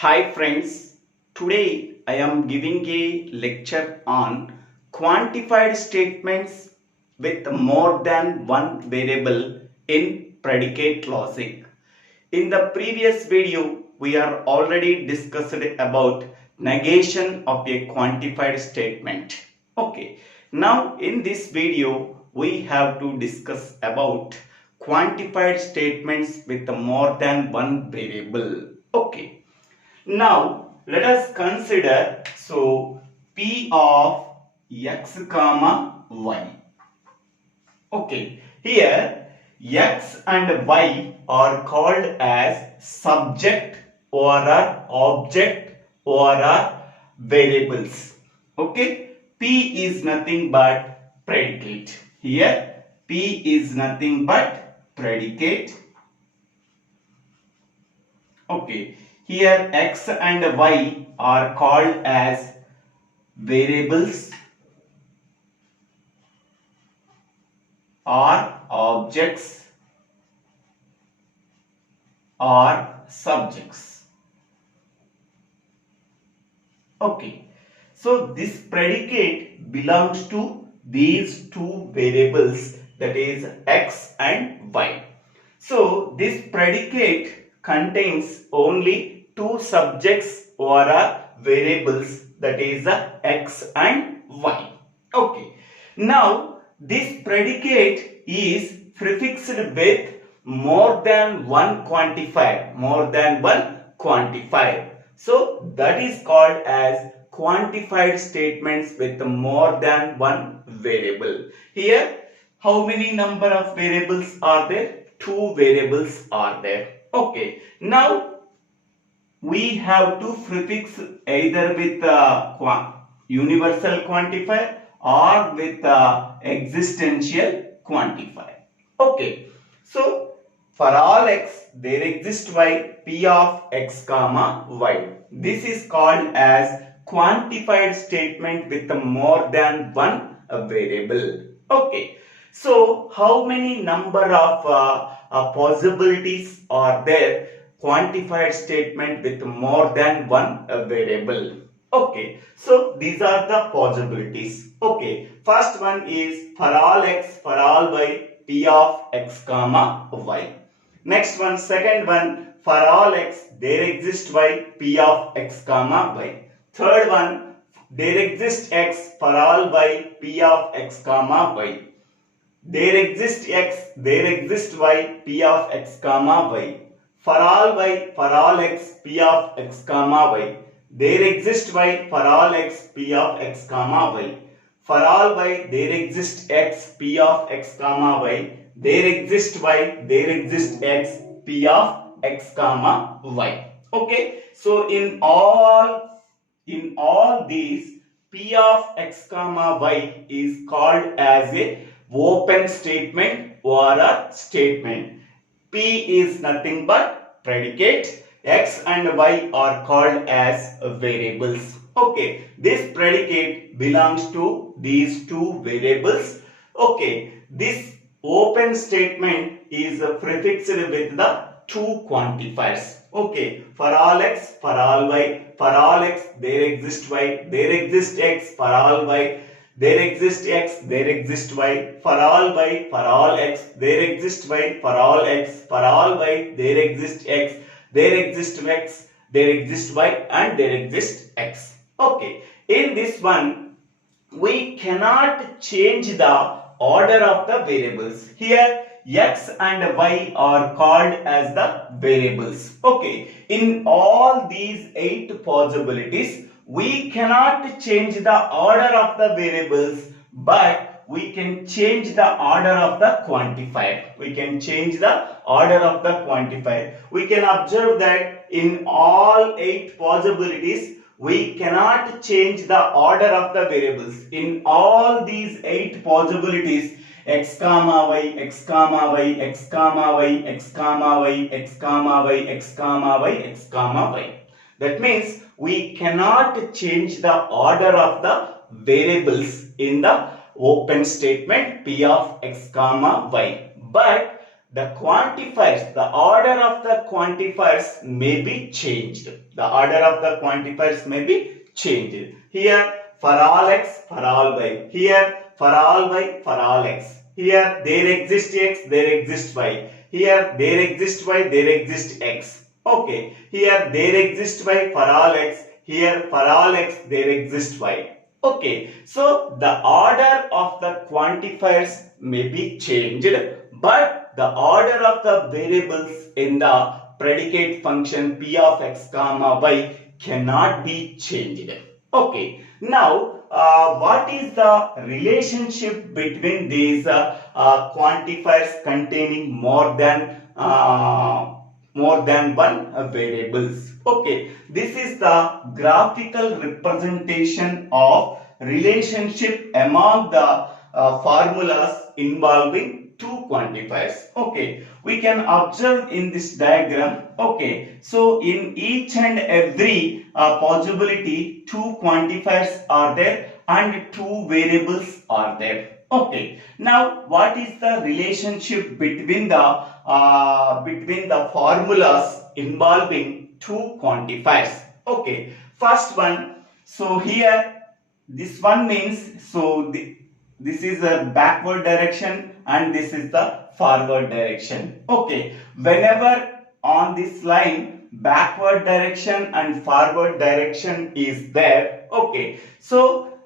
Hi friends, today I am giving a lecture on quantified statements with more than one variable in predicate logic. In the previous video, we are already discussed about negation of a quantified statement. Okay, now in this video, we have to discuss about quantified statements with more than one variable. Okay. Now let us consider P of x comma y. Okay, here x and y are called as subject or object or variables. Okay, P is nothing but predicate. Here P is nothing but predicate. Okay, here x and y are called as variables or objects or subjects. Okay, so this predicate belongs to these two variables, that is x and y. So this predicate contains only two subjects or variables, that is x and y. Okay, now this predicate is prefixed with more than one quantifier, so that is called as quantified statements with more than one variable. Here how many number of variables are there? Two variables are there. Okay, now we have to prefix either with universal quantifier or with existential quantifier. Okay, so for all x there exists P of x comma y. This is called as quantified statement with more than one variable. Okay, so how many number of possibilities are there quantified statement with more than one variable? Okay, so these are the possibilities. Okay, first one is for all x, for all y, P of x comma y. Next one, second one, for all x there exists P of x comma y. Third one, there exists x for all y, P of x comma y. There exists x, there exists y, P of x comma y. For all y, for all x, P of x comma y. There exists y, for all x, P of x comma y. For all y, there exists x, P of x comma y. There exists y, there exists x, P of x comma y. Okay, so in all these, P of x comma y is called as a open statement or a statement. P is nothing but predicate. X and y are called as variables. Okay, this predicate belongs to these two variables. Okay, this open statement is prefixed with the two quantifiers. Okay, for all x, for all y, for all x there exists y, there exists x, for all y there exists x, there exists y, for all y, for all x, there exists y, for all x, for all y, there exists x, there exists x, there exists y, and there exists x. Okay, in this one, we cannot change the order of the variables. Here, x and y are called as the variables. Okay, in all these 8 possibilities, we cannot change the order of the variables, but we can change the order of the quantifier. We can change the order of the quantifier. We can observe that in all 8 possibilities, we cannot change the order of the variables. In all these 8 possibilities, x comma y, x comma y, x comma y, x comma y, x comma y, x comma y, x comma y. That means we cannot change the order of the variables in the open statement P of x comma y. But the quantifiers, the order of the quantifiers may be changed. The order of the quantifiers may be changed. Here for all x, for all y. Here for all y, for all x. Here there exists x, there exists y. Here there exists y, there exists x. Okay. Here there exists y for all x. Here for all x there exists y. Okay. So the order of the quantifiers may be changed, but the order of the variables in the predicate function p of x comma y cannot be changed. Okay. Now what is the relationship between these quantifiers containing more than one variables? Okay, this is the graphical representation of relationship among the formulas involving two quantifiers. Okay, we can observe in this diagram. Okay, so in each and every possibility, two quantifiers are there and two variables are there. Okay, now what is the relationship between the formulas involving two quantifiers? Okay, first one. So here this one means, so this is a backward direction and this is the forward direction. Okay, whenever on this line backward direction and forward direction is there. Okay, so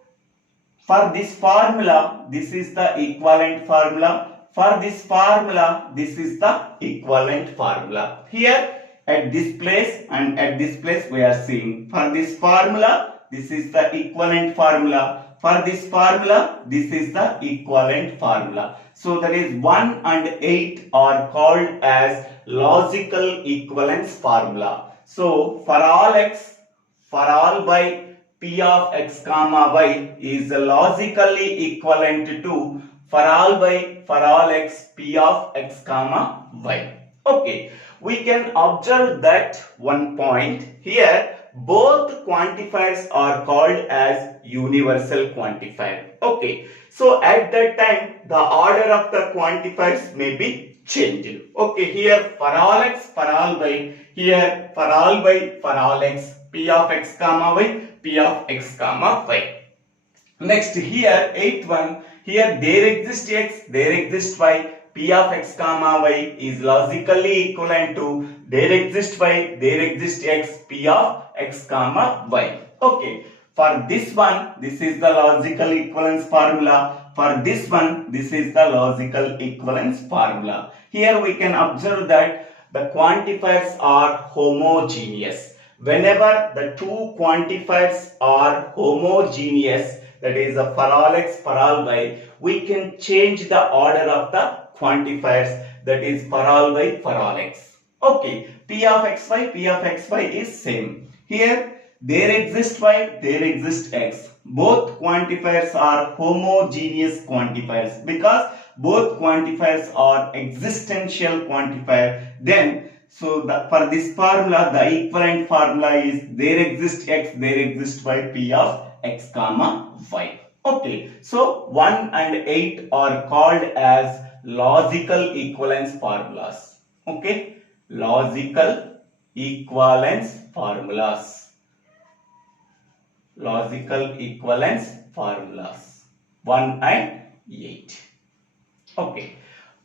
for this formula, this is the equivalent formula. For this formula, this is the equivalent formula. Here at this place and at this place we are seeing. For this formula, this is the equivalent formula. For this formula, this is the equivalent formula. So that is 1 and 8 are called as logical equivalence formula. So for all x, for all y, p of x comma y is logically equivalent to for all y, for all x, p of x comma y. Okay, we can observe that one point here. Both quantifiers are called as universal quantifier. Okay, so at that time the order of the quantifiers may be changed. Okay, here for all x, for all y. Here for all y, for all x, p of x comma y, p of x comma y. Next here 8th one. Here there exists x, there exists y. P of x comma y is logically equivalent to there exists y, there exists x, p of x comma y. Okay, for this one, this is the logical equivalence formula. For this one, this is the logical equivalence formula. Here we can observe that the quantifiers are homogeneous. Whenever the two quantifiers are homogeneous, that is for all x, for all y, we can change the order of the quantifiers, that is for all y, for all x. Okay, p of xy, p of xy is same. Here there exists y, there exists x. Both quantifiers are homogeneous quantifiers because both quantifiers are existential quantifier. Then so for this formula, the equivalent formula is there exists x, there exists y, p of x comma y. Okay, so 1 and 8 are called as logical equivalence formulas. Okay, logical equivalence formulas. Logical equivalence formulas 1 and 8. Okay,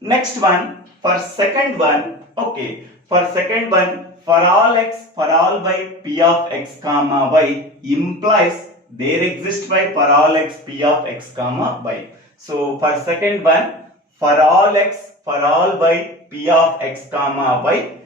next one for second one. Okay, for second one, for all x, for all y, p of x comma y implies there exists y for all x, p of x comma y. So for second one, for all x, for all y, p of x comma y,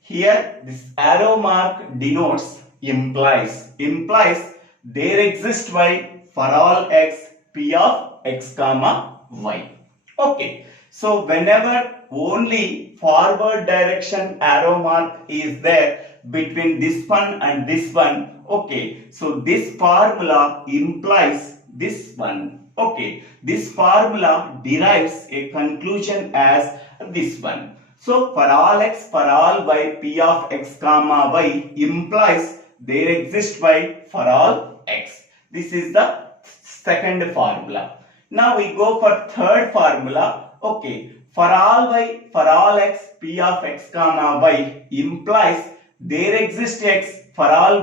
here this arrow mark denotes implies. Implies there exists y for all x, p of x comma y. Okay, so whenever only forward direction arrow mark is there between this one and this one, okay, so this formula implies this one. Okay, this formula derives a conclusion as this one. So for all x, for all y, p of x comma y implies there exists y for all x. This is the second formula. Now we go for third formula. Okay, for all x p of x comma y implies there exists x for all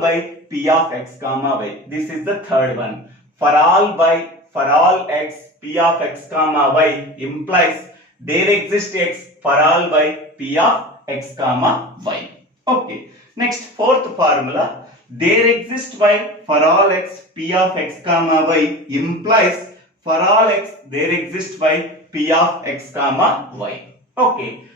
p of x comma y. This is the third one. For all x p of x comma y implies there exists x for all p of x comma y. Okay. Next, fourth formula. There exists y for all x p of x comma y implies for all x there exists y p of x comma y. Okay.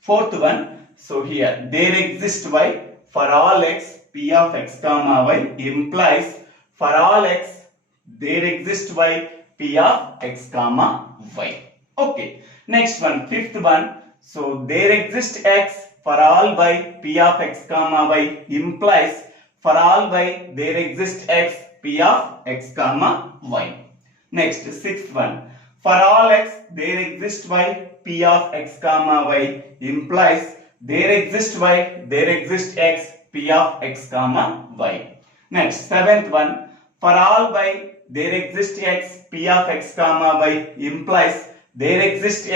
Fourth one. So here there exists y for all x p of x comma y implies for all x there exists y p of x comma y. Okay. Next one, fifth one. So there exists x for all p of x comma y implies for all there exists x p of x comma y. Next, sixth one. For all x there exists y p of x comma y implies there exists x p of x comma y. Next, seventh one. For all there exists x p of x comma y implies there exists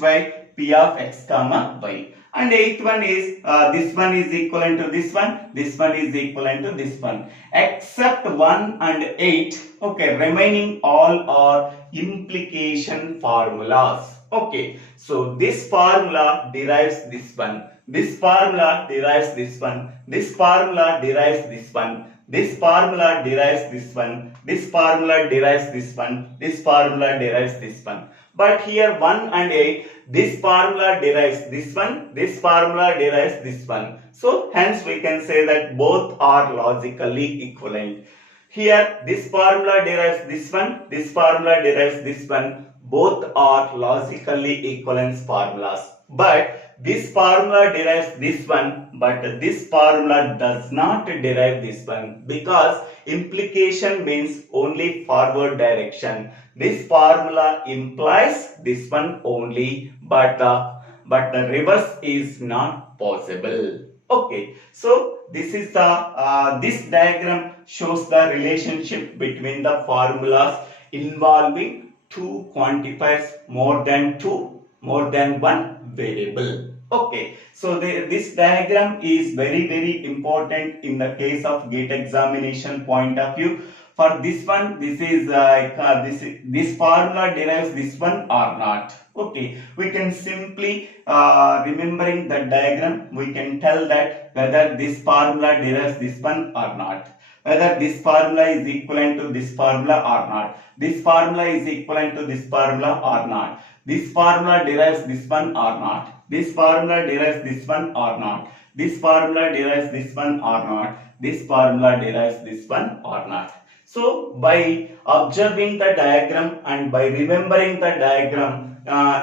y p of x comma y. And eighth one is this one is equivalent to this one is equivalent to this one, except 1 and 8. Okay, remaining all are implication formulas. Okay, so this formula derives this one, this formula derives this one, this formula derives this one, this formula derives this one, this formula derives this one, this formula derives this one. But here 1 and 8, this formula derives this one, this formula derives this one. So hence we can say that both are logically equivalent. Here this formula derives this one, this formula derives this one. Both are logically equivalent formulas. But this formula derives this one, but this formula does not derive this one, because implication means only forward direction. This formula implies this one only, but the reverse is not possible. Okay, so this is the this diagram shows the relationship between the formulas involving two quantifiers more than one variable. Okay, so this diagram is very important in the case of GATE examination point of view. For this one, this is this formula derives this one or not. Okay, we can simply remembering the diagram, we can tell that whether this formula derives this one or not, whether this formula is equivalent to this formula or not, this formula is equivalent to this formula or not, this formula derives this one or not, this formula derives this one or not, this formula derives this one or not, this formula derives this one or not. So by observing the diagram and by remembering the diagram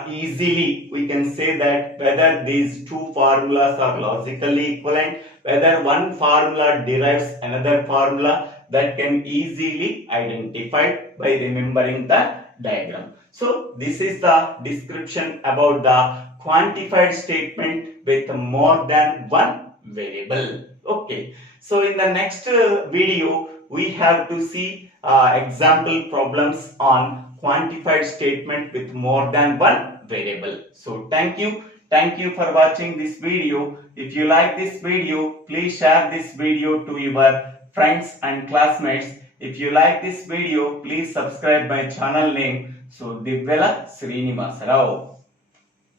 easily, we can say that whether these two formulas are logically equivalent, whether one formula derives another formula, that can easily identified by remembering the diagram. So this is the description about the quantified statement with more than one variable. Okay, so in the next video we have to see example problems on quantified statement with more than one variable. So thank you for watching this video. If you like this video, please share this video to your friends and classmates. If you like this video, please subscribe my channel name. So Divvela Srinivasarao.